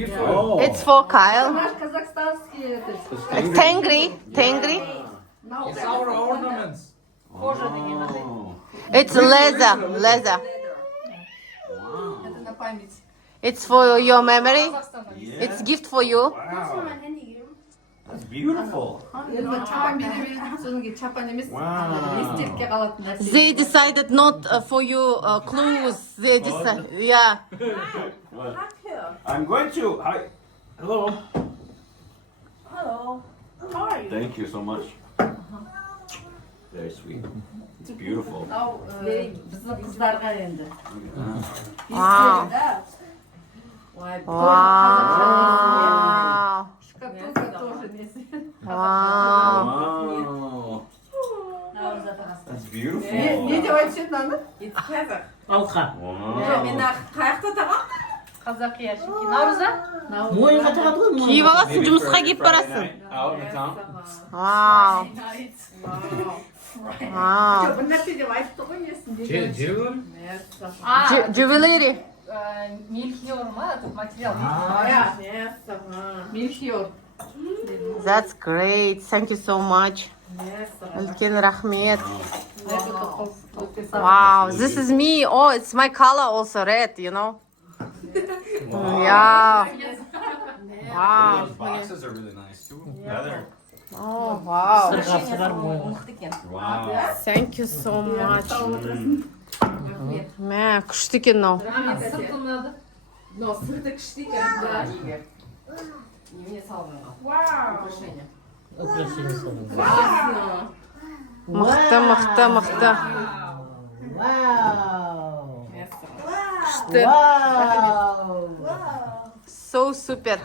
Gift Oh. It's for Kyle. Наш казахстанский этот. Tengri. Tengri. It's our ornaments. Oh. It's leather. Leather. Wow. Это на память. It's for your memory. Yeah. It's gift for you. Wow. That's beautiful. енді чапан бере береді содан кейін чапан емес Wow. естелікке қалатын нәрсе. They decided not for you clothes. They decided, yeah. What? I'm going to. Hi. Hello. Hello. How are you? Thank you so much. Very sweet. It's beautiful. мынау біздің қыздарға енді Wow. ой тоже Wow. шкатулка тоже несі Wow. Wow. That's beautiful. не деп айтушы еді мынаны Алқа. Wow. мен қаяқта тағамын Қазақи яшики. Наурыза? Мойынға тағады ғой. Киіп аласың, Maybe жұмысқа Friday киіп night барасың. Out in the town. Вау. Вау. бір нәрсе деп айтты ғой несін Jewel? Jewelry. Мельхиор ма? Этот материал. мельхиор That's great. Thank you so much. Үлкен рахмет. Wow. This is me. Oh, it's my color also red, you know. Yeah. Wow. Those boxes are really nice too. Leather. Oh, wow. Сырғар мойын. Wow. Thank you so much. Мә, күшті екен мынау. Сырт ұнады. но сырты күшті екен немене салынған украшение Украшение салон. Мықты, мықты, мықты. Вау. Күшті. Вау. So super.